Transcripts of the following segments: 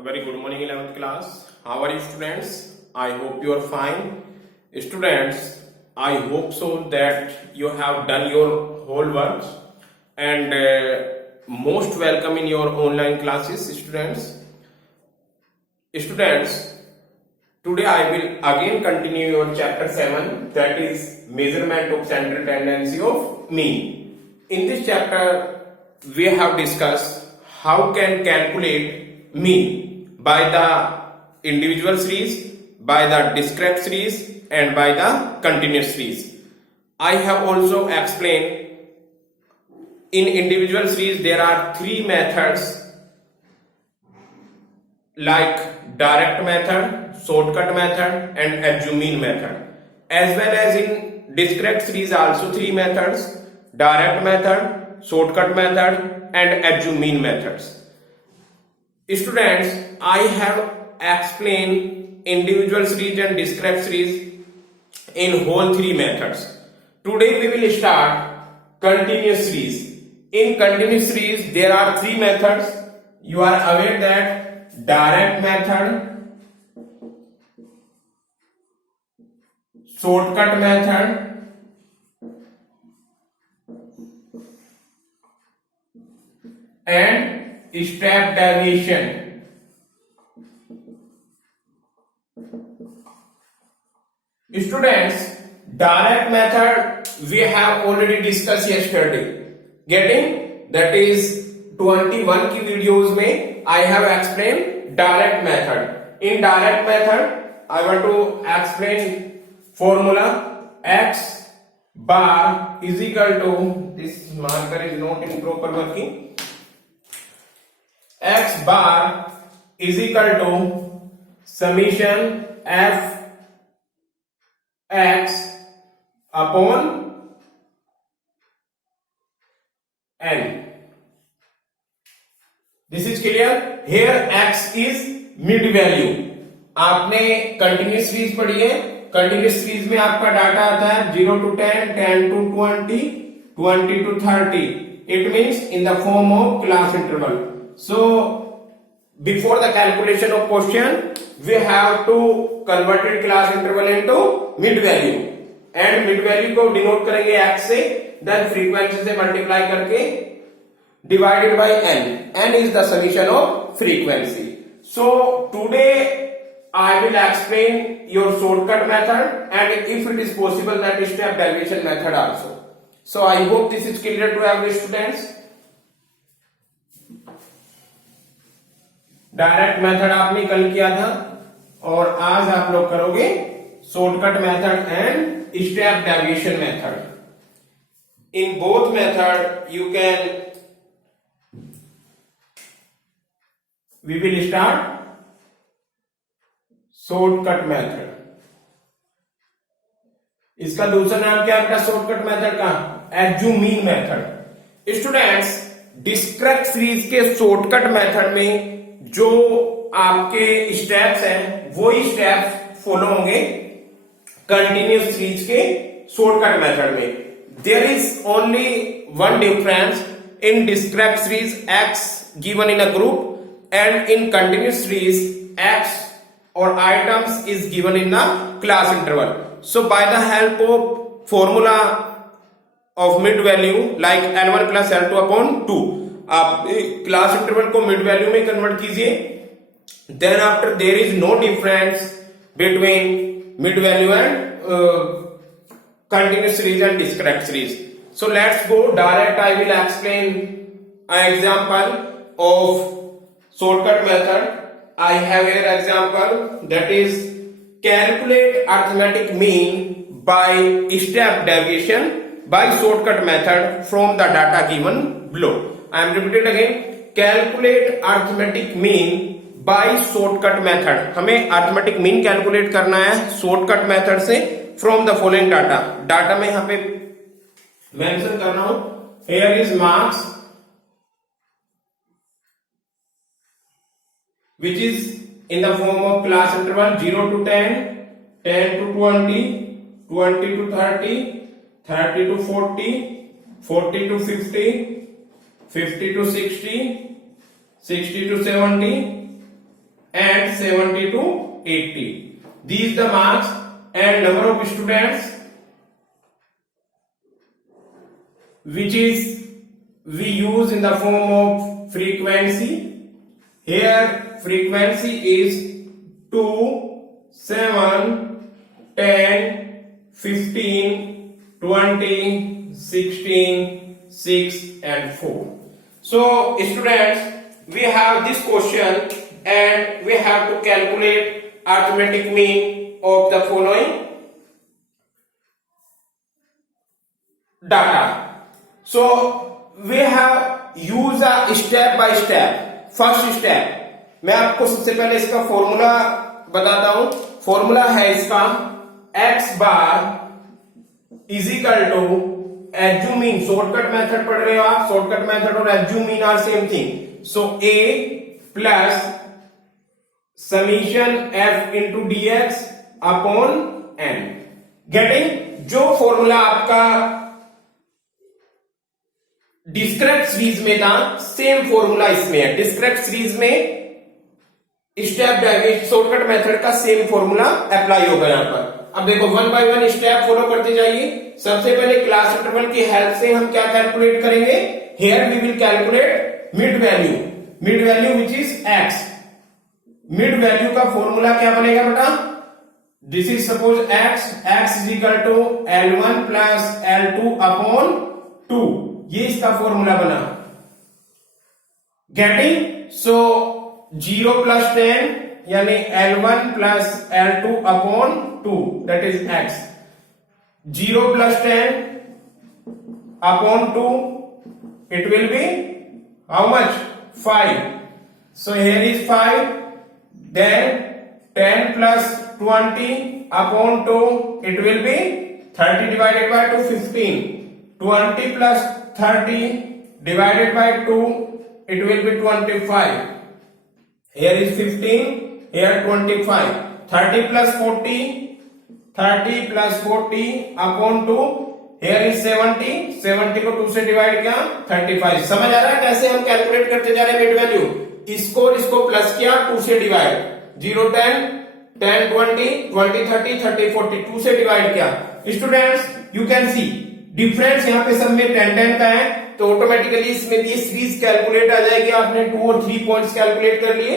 A very good morning, 11th class. How are you, students? I hope you are fine. Students, I hope so that you have done your whole work and most welcome in your online classes, students. Students, today I will again continue your chapter 7, that is measurement of central tendency of mean. In this chapter, we have discussed how can calculate mean by the individual series, by the discrete series and by the continuous series. I have also explained in individual series there are three methods like direct method, shortcut method and assume mean method. As well as in discrete series also three methods, direct method, shortcut method and assume mean methods. Students, I have explained individual series and discrete series in whole three methods. Today we will start continuous series. In continuous series there are three methods. You are aware that direct method, shortcut method and step deviation. Students, direct method we have already discussed yesterday. Getting? That is 21 की videos में I have explained direct method. In direct method, I want to explain formula x bar is equal to, this marker is not in proper working, x bar is equal to summation f x upon n. This is clear. Here x is mid value. आपने continuous series पढ़ी है. Continuous series में आपका data आता है 0 to 10, 10 to 20, 20 to 30. It means in the form of class interval. So before the calculation of quotient, we have to convert it class interval into mid value. And mid value को denote करेंगे x से, then frequency से multiply करके divided by n. N is the summation of frequency. So today I will explain your shortcut method and if it is possible that step derivation method also. So I hope this is clear to every students. Direct method आपने कल किया था और आज आप लोग करोगे shortcut method and step deviation method. In both method you can, we will start shortcut method. इसका दूसरा नाम क्या है शॉर्टकट मेथड का? Assume mean method. Students, discrete series के शॉर्टकट मेथड में जो आपके स्टेप्स हैं वही स्टेप्स फॉलो होंगे कंटिन्यूस सीरीज के शॉर्टकट मेथड में. There is only one difference. In discrete series x given in a group and in continuous series x or items is given in the class interval. So by the help of formula of mid value like L1 plus L2 upon 2, आप class interval को mid value में convert कीजिए. Then after there is no difference between mid value and continuous series and discrete series. So let's go direct. I will explain an example of shortcut method. I have here example that is calculate arithmetic mean by step deviation by shortcut method from the data given below. I am repeated again. Calculate arithmetic mean by shortcut method. हमें arithmetic mean calculate करना है shortcut method से from the following data. Data में यहाँ पे mention कर रहा हूं. Here is marks which is in the form of class interval 0 to 10, 10 to 20, 20 to 30, 30 to 40, 40 to 50, 50 to 60, 60 to 70, and 70 to 80. These the marks and number of students which is we use in the form of frequency. Here frequency is 2, 7, 10, 15, 20, 16, 6 and 4. So students, we have this question and we have to calculate arithmetic mean of the following data. So we have used a step by step. First step मैं आपको सबसे पहले इसका formula बताता हूं. Formula है इसका x bar is equal to assume mean. Shortcut method पढ़ रहे हो आप. शॉर्टकट मेथड और assume mean are same thing. So a plus summation f into dx upon n. Getting. जो फॉर्मूला आपका डिस्क्रेट सीरीज में था सेम फॉर्मूला इसमें है. डिस्क्रेट सीरीज में स्टेप डायग्राम शॉर्टकट मेथड का सेम फॉर्मूला अप्लाई होगा यहां पर. अब देखो one by one step follow करते जाइए. सबसे पहले क्लास इंटरवल की हेल्प से हम क्या कैलकुलेट करेंगे. Here we will calculate mid value. Mid value which is x. Mid value का फॉर्मूला क्या बनेगा बेटा. This is suppose x is equal to L1 plus L2 upon 2. ये इसका फॉर्मूला बना. गेटिंग. सो 0 प्लस 10 यानी L1 plus L2 upon 2 that is x. 0 plus 10 upon 2 it will be how much 5. So here is 5. Then 10 plus 20 upon 2 it will be 30 divided by 2 15. 20 plus 30 divided by 2 it will be 25. Here is 15, here 25. 30 plus 40 upon 2. Here is 70. 70 को 2 से divide किया 35. समझ आ रहा है कैसे हम calculate करते जा रहे हैं मिड वैल्यू. इसको प्लस किया 2 से डिवाइड. 0 10 10 20 20 30 30 40 2 से डिवाइड किया. Students you can see difference यहाँ पे सब में 10 10 का है तो ऑटोमेटिकली इसमें ये सीरीज कैलकुलेट आ जाएगी. आपने 2 और 3 पॉइंट्स कैलकुलेट कर लिए.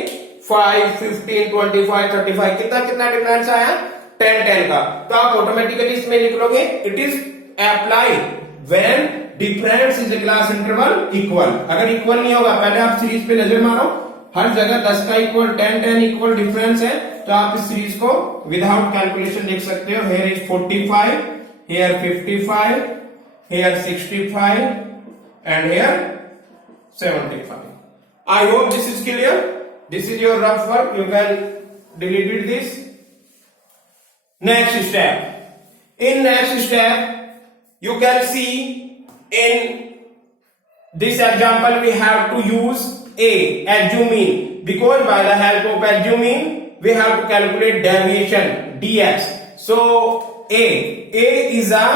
5 15 25 35 कितना डिफरेंस आया 10 10 का. तो आप ऑटोमेटिकली इसमें लिख लोगे it is apply when difference is class interval equal. अगर इक्वल नहीं होगा पहले आप सीरीज पे नजर मारो. हर जगह 10 का इक्वल 10 10 इक्वल डिफरेंस है तो आप इस सीरीज को विदाउट कैलकुलेशन लिख सकते हो. Here is 45, here 55, here 65 and here 75. I hope this is clear. This is your rough work. You can delete this. Next step. In next step, you can see in this example we have to use a assuming, because by the help of assuming we have to calculate deviation dx. So a is a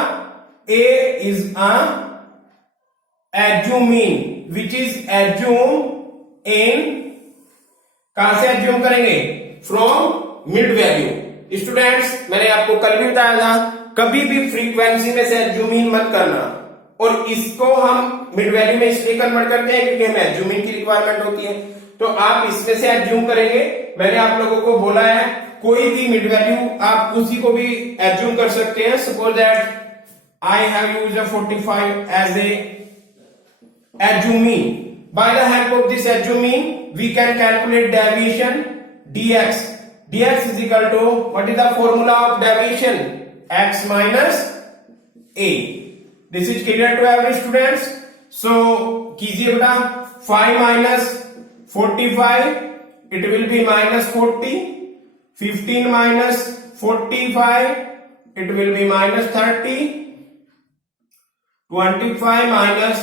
assuming which is assume in. कहां से assume करेंगे from mid value. Students मैंने आपको कल भी बताया था कभी भी फ्रीक्वेंसी में से assume मत करना. और इसको हम मिड वैल्यू में इसलिए कन्वर्ट करते हैं क्योंकि हमें assume की रिक्वायरमेंट होती है. तो आप इसमें से assume करेंगे. मैंने आप लोगों को बोला है कोई भी मिड वैल्यू आप उसी को भी assume कर सकते हैं. Suppose that I have used a 45 as a assuming. By the help of this assuming, we can calculate deviation dx. dx is equal to, what is the formula of deviation? X minus a. This is clear to every students. So कीजिए बेटा 5 minus 45 it will be minus 40. 15 minus 45 it will be minus 30. 25 minus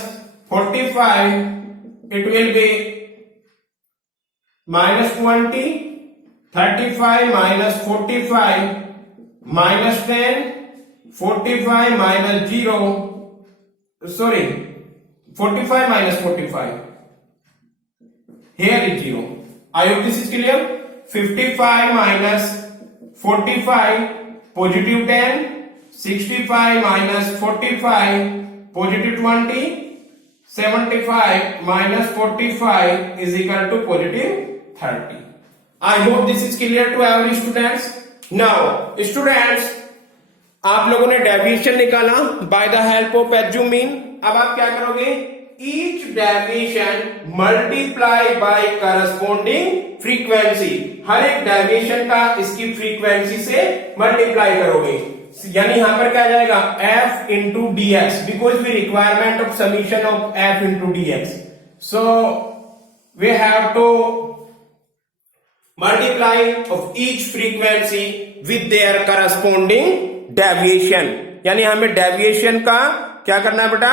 45 it will be minus 20. 35 minus 45 minus 10. 45 minus 0, sorry, 45 minus 45, here is 0. I hope this is clear. 55 minus 45 positive 10, 65 minus 45 positive 20, 75 minus 45 is equal to positive 30. I hope this is clear to every students. Now students, आप लोगों ने deviation निकाला by the help of assume mean. अब आप क्या करोगे, each deviation multiply by corresponding frequency. हर एक डेविएशन का इसकी फ्रीक्वेंसी से मल्टीप्लाई करोगे. यानी यहां पर क्या आ जाएगा, f into D x, because we requirement of summation of f into D x. So we have to multiply of each frequency with their corresponding deviation. यानी हमें डेविएशन का क्या करना है बेटा,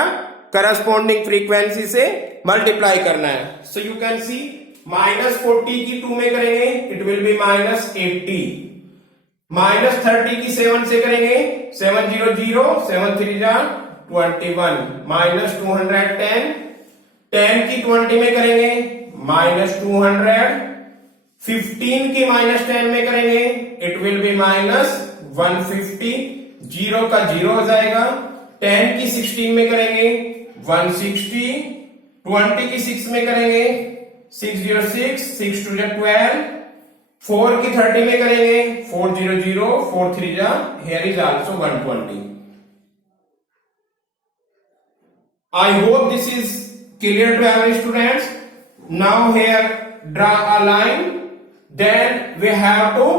करस्पॉन्डिंग फ्रीक्वेंसी से मल्टीप्लाई करना है. सो यू कैन सी -40 की 2 में करेंगे, इट विल बी -80. -30 की 7 से करेंगे, 7 0 0, 7 3 जा 21. -210, 10 की 20 में करेंगे, -200. 15 की -10 में करेंगे, इट विल बी -150. 0 का 0 हो जाएगा. 10 की 16 में करेंगे, 160. 20 की 6 में करेंगे, 606, 6 2 12. 4 की 30 में करेंगे, 400, 4 3 जा, here is also 120. I hope this is clear to every students. Now here draw a line. Then we have to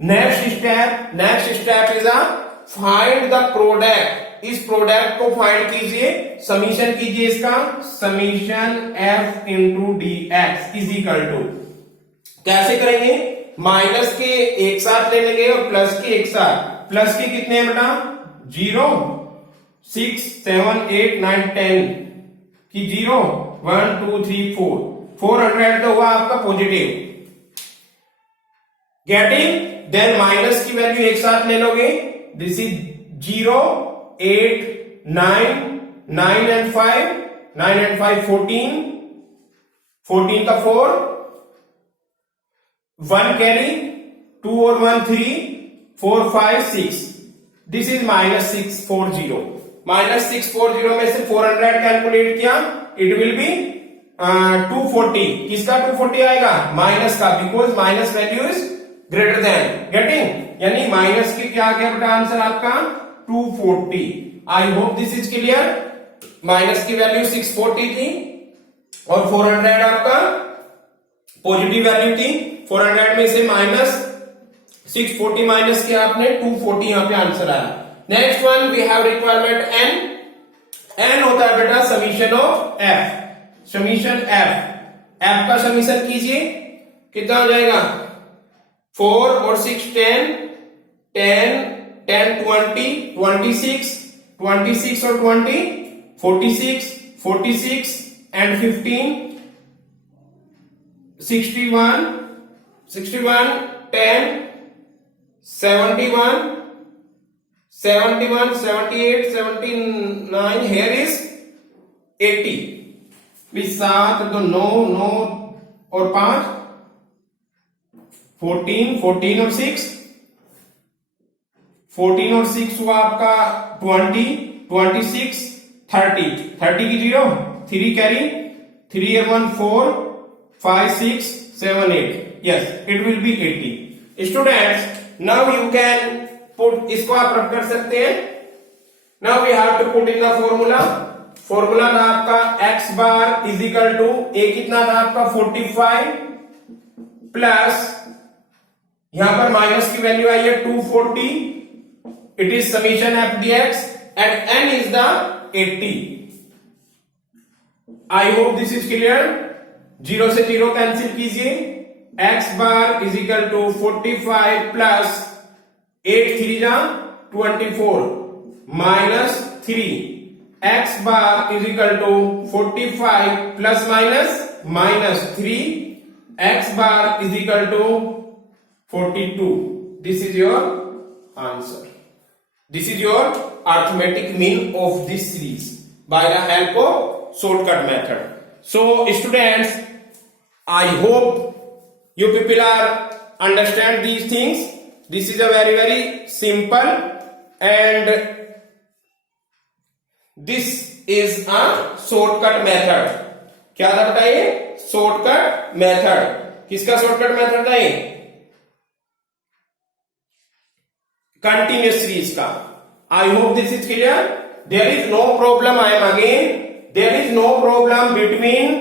next step is a find the product. इस प्रोडक्ट को फाइंड कीजिए, समीशन कीजिए इसका. Summation f into D x is equal to, कैसे करेंगे, minus के एक साथ ले लेंगे और प्लस के एक साथ. प्लस के कितने हैं बेटा, 0, 6 7 8 9 10 की 0, 1 2 3 4. 400 तो हुआ आपका पॉजिटिव. गेटिंग, देन माइनस की वैल्यू एक साथ ले लोगे. दिस इज 0 8 9 9 and 5, 9 and 5 14, 14 का 4, 1 कैरी, 2 और 1 3, 4 5 6. This is -640. -640 में से 400 कैलकुलेट किया, इट विल बी 240. किसका 240 आएगा, माइनस का, because minus value is greater than. Getting, यानी माइनस की क्या आ गया बेटा आंसर आपका 240. आई hope this is clear. Minus की वैल्यू 640 थी और 400 आपका पॉजिटिव वैल्यू थी. 400 में से माइनस 640 माइनस किया आपने, 240 यहां पे आंसर आया. Next one we have requirement n. n होता है बेटा summation of f. Summation f का समीशन कीजिए, कितना हो जाएगा, 4 और 6 10, 10 10 20, 26, 26 और 20 46, 46 and 15 61, 61 10 71, 71 78 79, here is 80. 7 तो 9 9 और 5 14, 14 और 6, 14 और 6 हुआ आपका 20, 26 30, 30 की 0, 3 कैरी, 3 और 1 4, 5 6 7 8. yes, it will be 80. Students, now you can put, इसको आप रख कर सकते हैं. now we have to put in the formula. Formula था आपका x bar is equal to, a कितना था आपका 45 प्लस यहां पर माइनस की वैल्यू आई है 240. It is summation f d x and n is the 80. I hope this is clear. 0 से 0 कैंसिल कीजिए. x bar is equal to 45 plus 8 3 जा 24 minus 3. x bar is equal to 45 plus minus 3. x bar is equal to 42. This is your answer. This is your arithmetic mean of this series by the help of shortcut method. So students, I hope You people are understand these things. This is a very simple and this is a shortcut method. क्या था बेटा ये? Shortcut method. किसका shortcut method था ये? Continuous series का. I hope this is clear. There is no problem. I am again. There is no problem between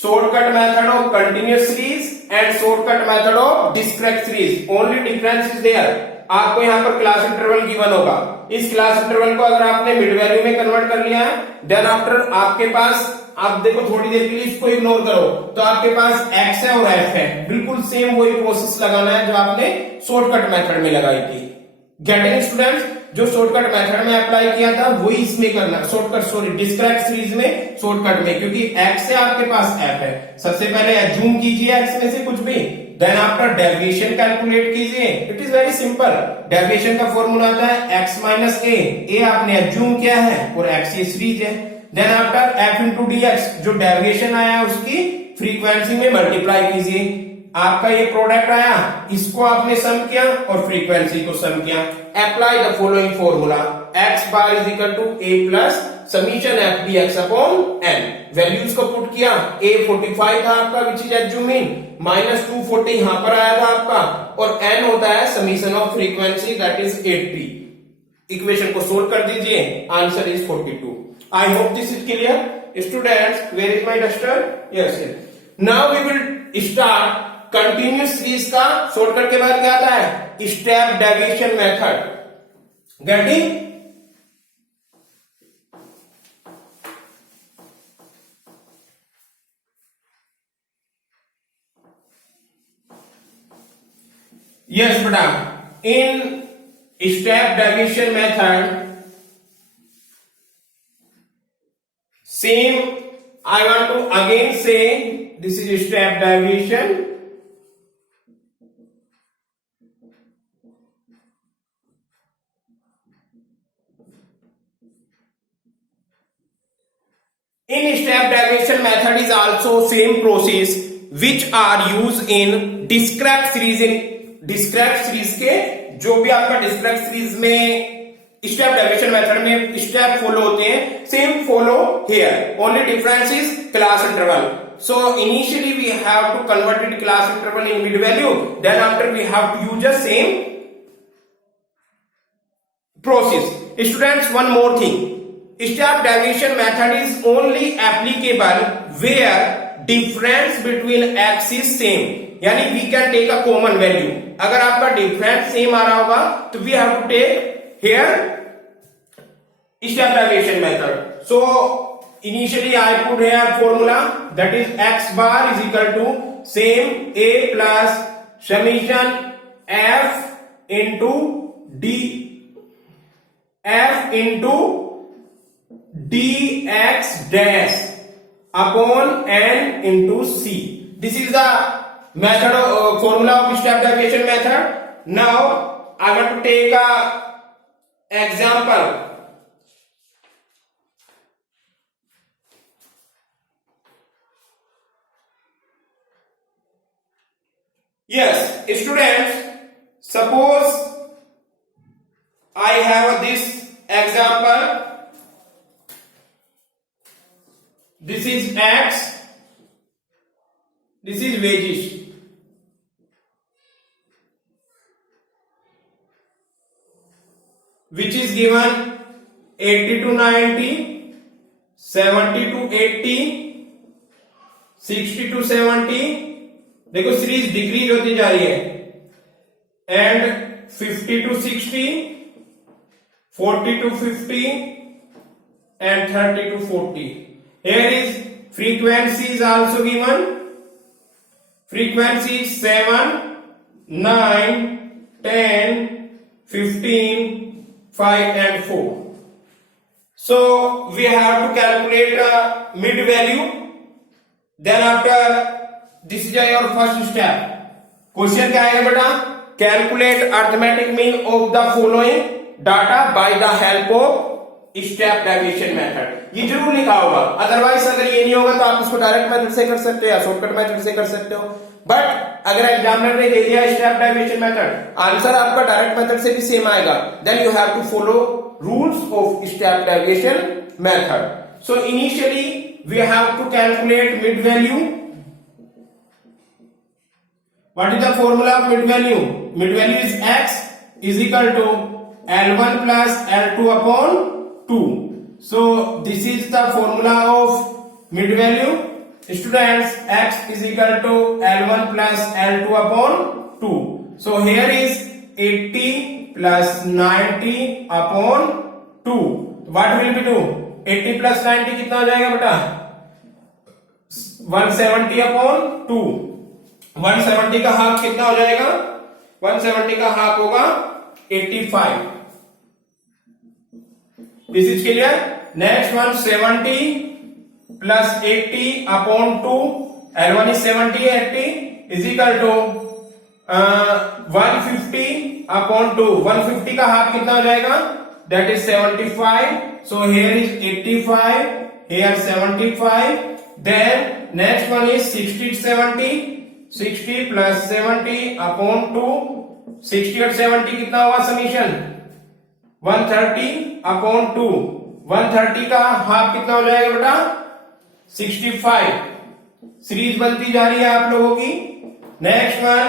shortcut method of continuous series and shortcut method of discrete series. Only difference is there. आपको यहाँ पर class interval given होगा. इस class interval को अगर आपने mid value में convert कर लिया है, देन आफ्टर आपके पास, आप देखो थोड़ी देर के लिए इसको इग्नोर करो, तो आपके पास x है और f है. बिल्कुल सेम वही प्रोसेस लगाना है जो आपने शॉर्टकट मेथड में लगाई थी. Getting students? जो शॉर्टकट मेथड में अप्लाई किया था वही इसमें करना. डिस्क्रीट सीरीज में शॉर्टकट में, क्योंकि x से आपके पास f है. सबसे पहले एज्यूम कीजिए x में से कुछ भी, देन आफ्टर डेविएशन कैलकुलेट कीजिए. It is very simple. Deviation का फॉर्मूला आता है x माइनस ए आपने एज्यूम किया है और x ये सीरीज है. Then after f into dx, जो डेविएशन आया उसकी फ्रीक्वेंसी में मल्टीप्लाई कीजिए. आपका ये प्रोडक्ट आया, इसको आपने सम किया और फ्रीक्वेंसी को सम किया. Apply the following formula. x bar is equal to a plus summation f dx upon n. Values को पुट किया. a 45 था आपका विच इज एज्यूमिंग, माइनस 240 यहां पर आया था आपका, और n होता है summation of frequency that is 80. Equation को सोल्व कर दीजिए. Answer is 42. I hope this is clear students. Where is my duster? Yes. Now we will start continuous series का. शॉर्टकट के बाद क्या आता है? Step deviation method. Getting? Yes बेटा, in step deviation method same, I want to again say this is step deviation. In step deviation method is also same process which are used in discrete series. In discrete series के जो भी आपका discrete series में step deviation method में step follow होते हैं, same follow here. Only difference is class interval. So initially we have to convert it class interval in mid value, then after we have to use the same process. Students, one more thing. Step deviation method is only applicable where difference between X is same. यानी we can take a common value. अगर आपका difference same आ रहा होगा तो we have to take here step deviation method. So initially I put here formula that is x bar is equal to same a plus summation f into d f into dx dash upon n into c. This is the method of formula of step deviation method. Now I want to take a example. Yes, students, suppose I have this example. This is x, this is wages. Which is given 80 to 90, 70 to 80, 60 to 70. देखो series decrease होती जा रही है. And 50 to 60, 40 to 50 and 30 to 40. Here is frequency is also given. Frequency is 7, 9, 10, 15, 5 and 4. So we have to calculate mid value. Then after this is your first step. Question क्या आएगा बेटा? Calculate arithmetic mean of the following data by the help of step deviation method, ये जरूर लिखा होगा, otherwise अगर ये नहीं होगा तो आप इसको डायरेक्ट मेथड से कर सकते हो या शॉर्टकट मेथड से कर सकते हो। बट अगर एग्जामिनर ने दे दिया स्टेप डेविएशन मेथड, आंसर आपका डायरेक्ट मेथड से भी सेम आएगा, then you have to follow rules of step deviation method. So initially we have to calculate mid value. What is the formula of mid value? Mid value is x is equal to L1 plus L2 upon 2. So this is the formula of mid value. Students, x is equal to L1 plus L2 upon 2. So here is 80 plus 90 upon 2. What will we do? 80 plus 90 कितना हो जाएगा बेटा? 170 upon 2. 170 का half कितना हो जाएगा? 170 का half होगा 85. This is clear. Next one 70 plus 80 upon 2. L1 is 70, 80 is equal to 150 upon 2. 150 का हाफ कितना हो जाएगा? That is 75. So here is 85, here 75. Then next one is 60, 70. 60 plus 70 upon 2. 60 और 70 कितना होगा समीशन? 130 अपॉन 2. 130 का हाफ कितना हो जाएगा बेटा? 65. सीरीज बनती जा रही है आप लोगों की। Next one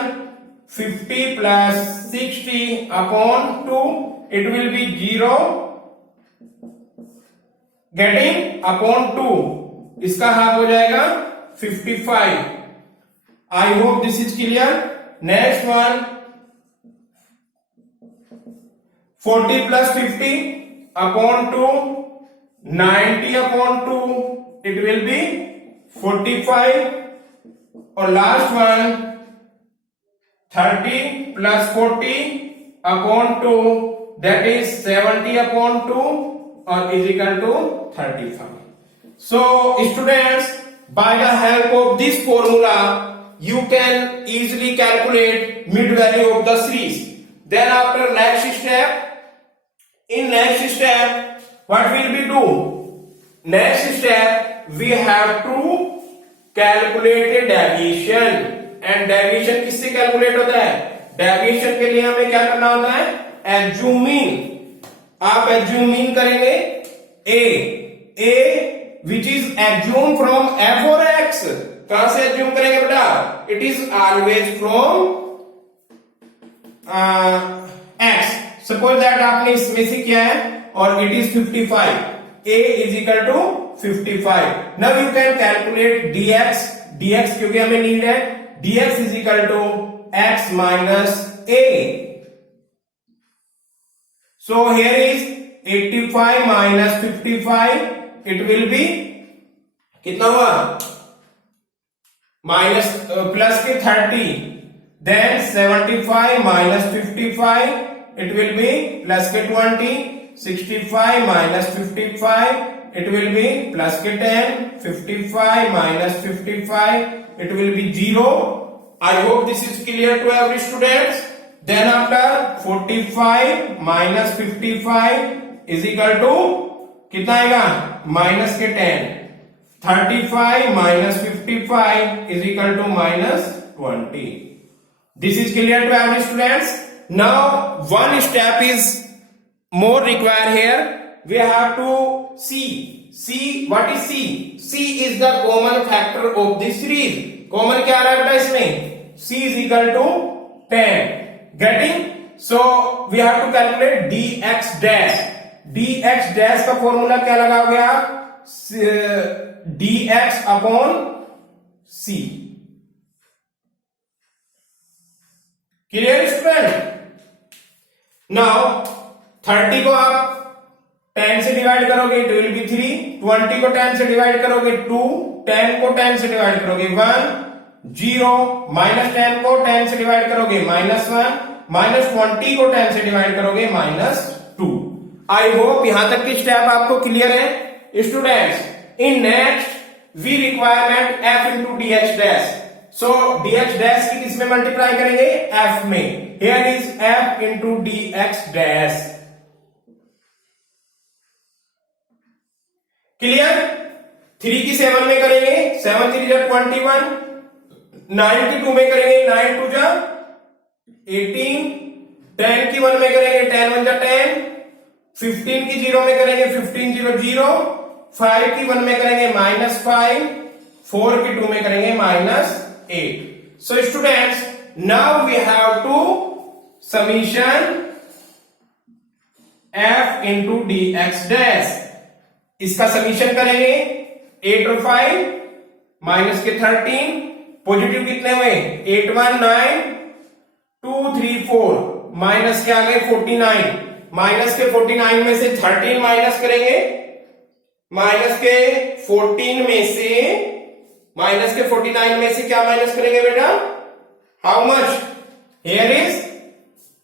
50 plus 60 upon 2, it will B 0 getting upon 2, इसका हाफ हो जाएगा 55. आई hope this is clear. Next one 40 plus 50 upon 2, 90 upon 2, it will be 45. और last one 30 plus 40 upon 2, that is 70 upon 2 or is equal to 35. So students, by the help of this formula you can easily calculate mid value of the series. Then after next step, in next step what will we do? Next step we have to calculate a deviation. and deviation किससे calculate होता है? Deviation के लिए हमें क्या करना होता है? एज्यूमिंग. आप एज्यूमिंग करेंगे a which is assumed from f or x. कहां से एज्यूम करेंगे बेटा? It is always from x. Suppose that आपने इसमें से किया है और it is 55. a is equal to 55. Now you can calculate dx क्योंकि हमें नीड है. dx is equal to x minus a. So here is 85 minus 55, it will be कितना हुआ? माइनस प्लस के 30. Then 75 minus 55, it will be plus के 20. 65 minus 55, it will be plus के 10. 55 minus 55, it will be 0. I hope this is clear to every students. Then after 45 minus 55 is equal to कितना आएगा? Minus के 10. 35 minus 55 is equal to minus 20. This is clear to every students. Now one step is more required here. We have to see what is c. c is the common factor of this series. common क्या आ रहा है बेटा इसमें? c is equal to 10. getting? So we have to calculate dx dash. dx dash का formula क्या लगाओगे आप? dx upon c. Clear student? Now 30 को आप 10 से डिवाइड करोगे इट विल बी 3. 20 को 10 से डिवाइड करोगे 2. 10 को 10 से डिवाइड करोगे 1. 0 माइनस 10 को 10 से डिवाइड करोगे माइनस 1. माइनस 20 को 10 से डिवाइड करोगे माइनस 2. आई होप यहां तक की स्टेप आपको क्लियर है students. In next we requirement f into D H dash. So dx dash की किसमें मल्टीप्लाई करेंगे? f में. Here is f into dx dash. Clear? 3 की 7 में करेंगे 7 3 जा 21, 9 की 2 में करेंगे 9 2 जा 18, 10 की 1 में करेंगे 10 1 जा 10, 15 की 0 में करेंगे 15 0 0, 5 की 1 में करेंगे -5, 4 की 2 में करेंगे -8. So students, now we have to summation f into dx dash. इसका समीशन करेंगे 8 और 5 माइनस के 13, पॉजिटिव कितने हुए 8 1 9, 2 3 4, माइनस के आ गए 49, माइनस के 49 में से 13 माइनस करेंगे, माइनस के 14 में से माइनस के 49 में से क्या माइनस करेंगे बेटा, हाउ मच, हियर इज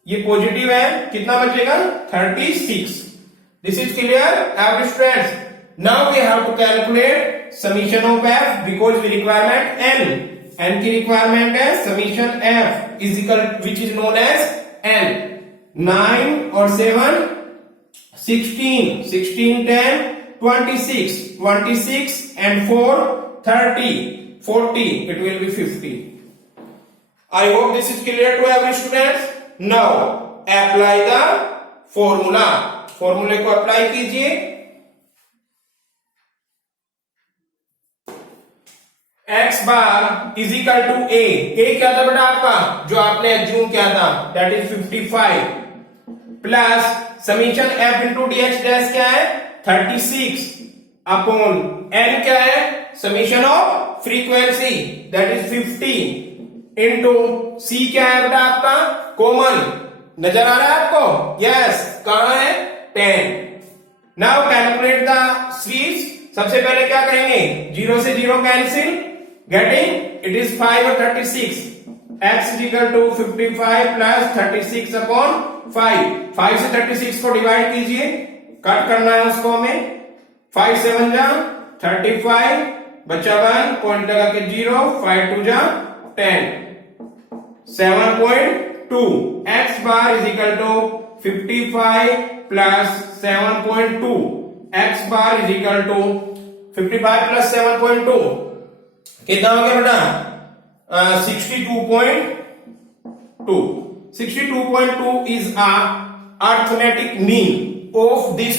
ये पॉजिटिव है, कितना बचेगा 36. This is clear every students. Now we have to calculate summation of F because we requirement N की रिक्वायरमेंट है summation F is equal which is known as N. 9 और 7 16, 16 10 26 and 4 30, 40, it will be 50. I hope this is clear to every students. Now apply the formula. फॉर्मूले को apply कीजिए. x bar is equal to A. क्या था बेटा आपका जो आपने एज्यूम किया था, that is 55 plus summation f into dx dash क्या है 36 अपॉन n क्या है summation of frequency that is 50 into c क्या है बेटा आपका कॉमन. नजर आ रहा है आपको? यस. कहां है 10. Now calculate the series. सबसे पहले क्या करेंगे 0 से 0 कैंसिल, गेटिंग इट इज 5 और 36. x is equal to 55 plus 36 upon 5. 5 से 36 को डिवाइड कीजिए, कट करना है उसको हमें. 5 7 जा 35 बचा 1 पॉइंट लगा के 0, 5 2 जा 10, 7.2. x bar is equal to 55 plus 7.2. x bar is equal to 55 plus 7.2 कितना हो गया बेटा 62.2. 62.2 is a arithmetic mean of this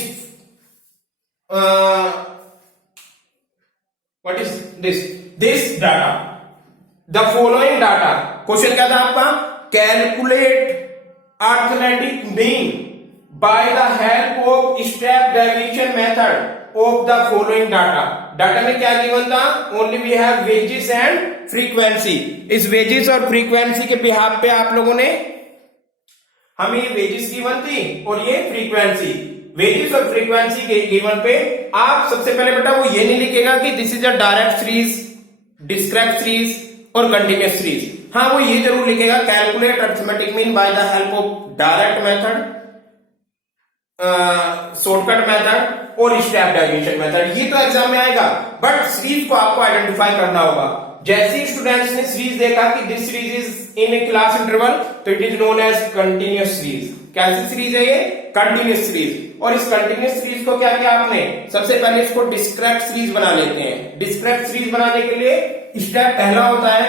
what is this data. The following data. Question क्या था आपका, calculate arithmetic mean by the help of step deviation method of the following data. Data में क्या given था, only we have wages and frequency. इस wages और frequency के behalf पे आप लोगों ने हमें ये वेजेस गिवन थी और ये फ्रीक्वेंसी. वेजेस और फ्रीक्वेंसी के गिवन पे आप सबसे पहले बेटा वो ये नहीं लिखेगा कि this is a direct series, discrete series और कंटिन्यूअस सीरीज. हाँ वो ये जरूर लिखेगा calculate arithmetic mean by the help of direct method, shortcut method और स्टेप डेविएशन मेथड. ये तो एग्जाम में आएगा, बट सीरीज को आपको आइडेंटिफाई करना होगा. जैसे ही स्टूडेंट्स ने सीरीज देखा कि this series is in a class interval, तो it is known as continuous series. कैसी सीरीज है ये, कंटिन्यूअस सीरीज. और इस कंटिन्यूअस सीरीज को क्या किया आपने, सबसे पहले इसको डिस्क्रीट सीरीज बना लेते हैं. डिस्क्रीट सीरीज बनाने के लिए स्टेप पहला होता है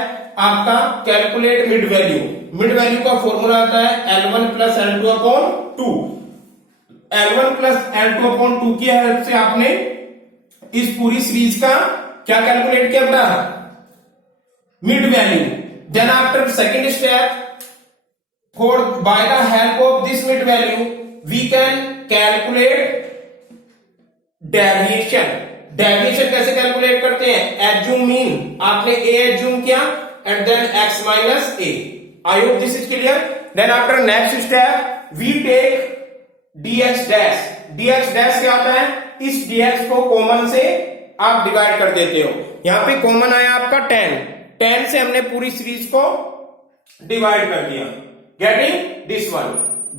आपका calculate mid value. Mid value का फॉर्मूला आता है L1 plus L2 upon 2. L1 plus L2 upon 2 की हेल्प से आपने इस पूरी सीरीज का क्या कैलकुलेट किया बेटा, mid value. Then after second step, for by the help of this mid value we can calculate deviation. Deviation कैसे कैलकुलेट करते हैं, एज्यूम मीन. आपने ए एज्यूम किया and then x minus A. I hope this is clear. Then after next step we take dx dash. dx dash क्या होता है, इस dx को कॉमन से आप डिवाइड कर देते हो. यहां पे कॉमन आया आपका 10. 10 से हमने पूरी सीरीज को डिवाइड कर दिया, getting this one.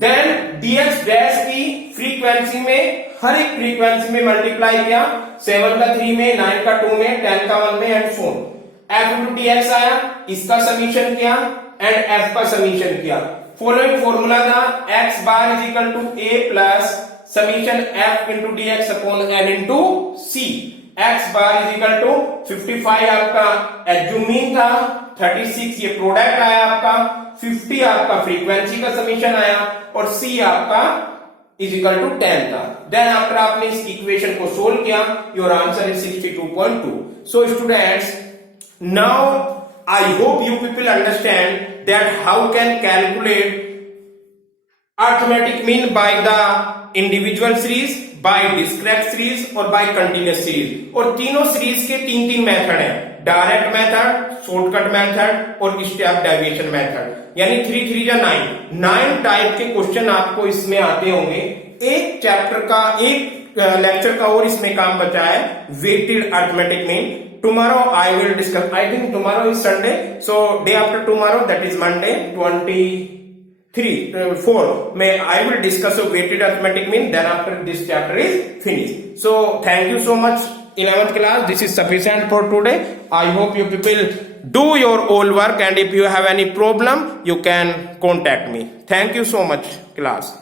Then dx dash की फ्रीक्वेंसी में हर एक फ्रीक्वेंसी में मल्टीप्लाई किया. 7 का 3 में, 9 का 2 में, 10 का 1 में and so on. f into dx आया, इसका समीशन किया एंड f का समीशन किया. फॉलोइंग फॉर्मूला था x bar is equal to a plus summation f into D X upon N into C. X bar is equal to 55 आपका एग्जूम mean था, 36 ये product आया आपका, 50 आपका फ्रीक्वेंसी का समीशन आया और सी आपका इज इक्वल टू 10 था। देन आफ्टर आपने इस इक्वेशन को सोल्व किया, your answer is 62.2। So students, now I hope you people understand that how can calculate arithmetic mean by the individual series, by discrete series और by continuous series. और तीनों series के तीन तीन मेथड हैं, direct method, shortcut method और step deviation method. यानी 3 3 या 9 टाइप के क्वेश्चन आपको इसमें आते होंगे। एक चैप्टर का, एक लेक्चर का और इसमें काम बचा है, weighted arithmetic mean. Tomorrow I will discuss, I think tomorrow is Sunday, so day after tomorrow that is Monday 4 में I will discuss weighted arithmetic mean, then after this chapter is finish. So thank you so much 11th class, this is sufficient for today. I hope you people do your all work, and if you have any problem you can contact me. Thank you so much class.